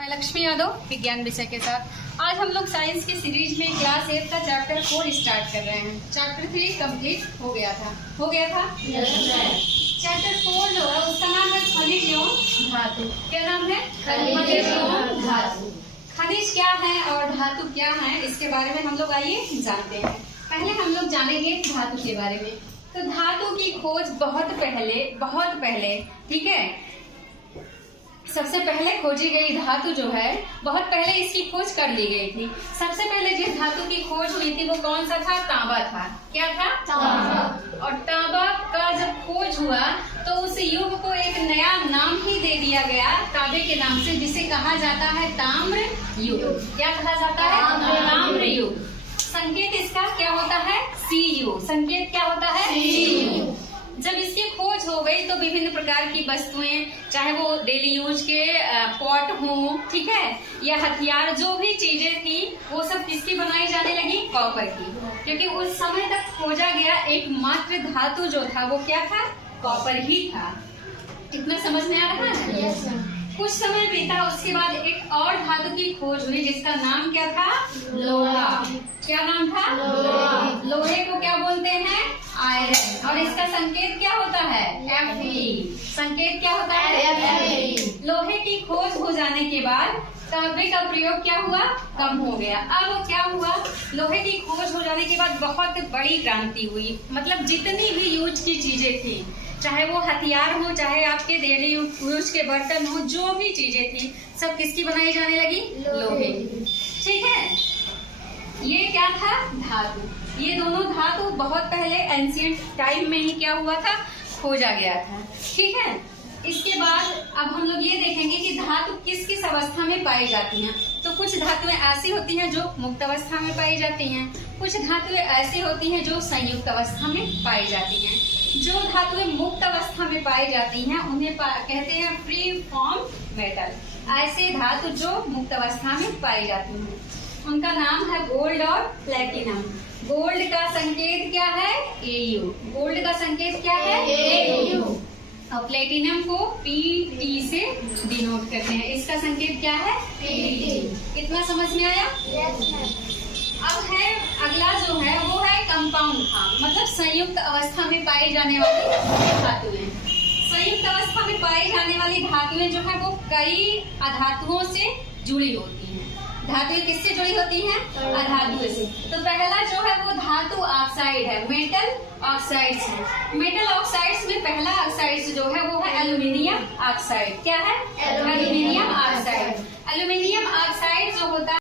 मैं लक्ष्मी यादव विज्ञान विषय के साथ आज हम लोग साइंस की सीरीज में क्लास 8 का चैप्टर 4 स्टार्ट कर रहे हैं। चैप्टर 3 कंप्लीट हो गया था चैप्टर 4 जो है उसका नाम है खनिज एवं धातु। क्या नाम है? खनिज एवं धातु। खनिज क्या है और धातु क्या है इसके बारे में हम लोग आइए जानते हैं। पहले हम लोग जानेंगे धातु के बारे में। तो धातु की खोज बहुत पहले ठीक है, सबसे पहले खोजी गई धातु जो है बहुत पहले इसकी खोज कर ली गई थी। सबसे पहले जिस धातु की खोज हुई थी वो कौन सा था? तांबा था। क्या था? तांबा। और तांबा का जब खोज हुआ तो उस युग को एक नया नाम ही दे दिया गया तांबे के नाम से, जिसे कहा जाता है ताम्र युग। क्या कहा जाता है? ताम्र युग। संकेत इसका क्या होता है? Cu। संकेत क्या होता है? Cu। जब इसकी खोज हो गई तो विभिन्न प्रकार की वस्तुएं, चाहे वो डेली यूज के पॉट हो, ठीक है, या हथियार, जो भी चीजें थी वो सब किसकी बनाई जाने लगी? कॉपर की। क्योंकि उस समय तक खोजा गया एकमात्र धातु जो था वो क्या था? कॉपर ही था। इतना समझ में आ रहा है? yes, कुछ समय बीता, उसके बाद एक और धातु की खोज हुई जिसका नाम क्या था? लोहा। क्या नाम था? लोहा। लोहे को क्या बोलते हैं? आयरन। और इसका संकेत क्या होता है? Fe। संकेत क्या होता है? Fe। लोहे की खोज हो जाने के बाद तांबे का प्रयोग क्या हुआ? कम हो गया। अब क्या हुआ? लोहे की खोज हो जाने के बाद बहुत बड़ी क्रांति हुई। मतलब जितनी भी यूज की चीजें थी, चाहे वो हथियार हो, चाहे आपके डेली यूज के बर्तन हो, जो भी चीजें थी सब किसकी बनाई जाने लगी? लोहे की। ठीक है, ये क्या था? धातु। ये दोनों धातु बहुत पहले एंशिएंट टाइम में ही क्या हुआ था? खोजा गया था। ठीक है, इसके बाद अब हम लोग ये देखेंगे कि धातु किस किस अवस्था में पाई जाती हैं। तो कुछ धातुएं ऐसी होती हैं जो मुक्त अवस्था में पाई जाती हैं, कुछ धातुएं ऐसी होती हैं जो संयुक्त अवस्था में पाई जाती हैं। जो धातुएं मुक्त अवस्था में पाई जाती हैं उन्हें कहते हैं फ्री फॉर्म मेटल। ऐसे धातु जो मुक्त अवस्था में पाई जाती हैं उनका नाम है गोल्ड और प्लेटिनम। गोल्ड का संकेत क्या है? Au। गोल्ड का संकेत क्या है? Au। और प्लेटिनम को Pt से डिनोट करते हैं। इसका संकेत क्या है? Pt। कितना समझ में आया? अब है अगला जो है वो है कंपाउंड फॉर्म, मतलब संयुक्त अवस्था में पाई जाने वाली धातुएं। संयुक्त अवस्था में पाई जाने वाली धातुएं जो है वो कई अधातुओं से जुड़ी होती हैं। धातुएं किससे जुड़ी होती हैं? अधातुओं से। तो पहला जो है वो धातु ऑक्साइड है, मेटल ऑक्साइड्स है। मेटल ऑक्साइड्स में पहला ऑक्साइड जो है वो है एल्यूमिनियम ऑक्साइड। क्या है? Aluminium oxide.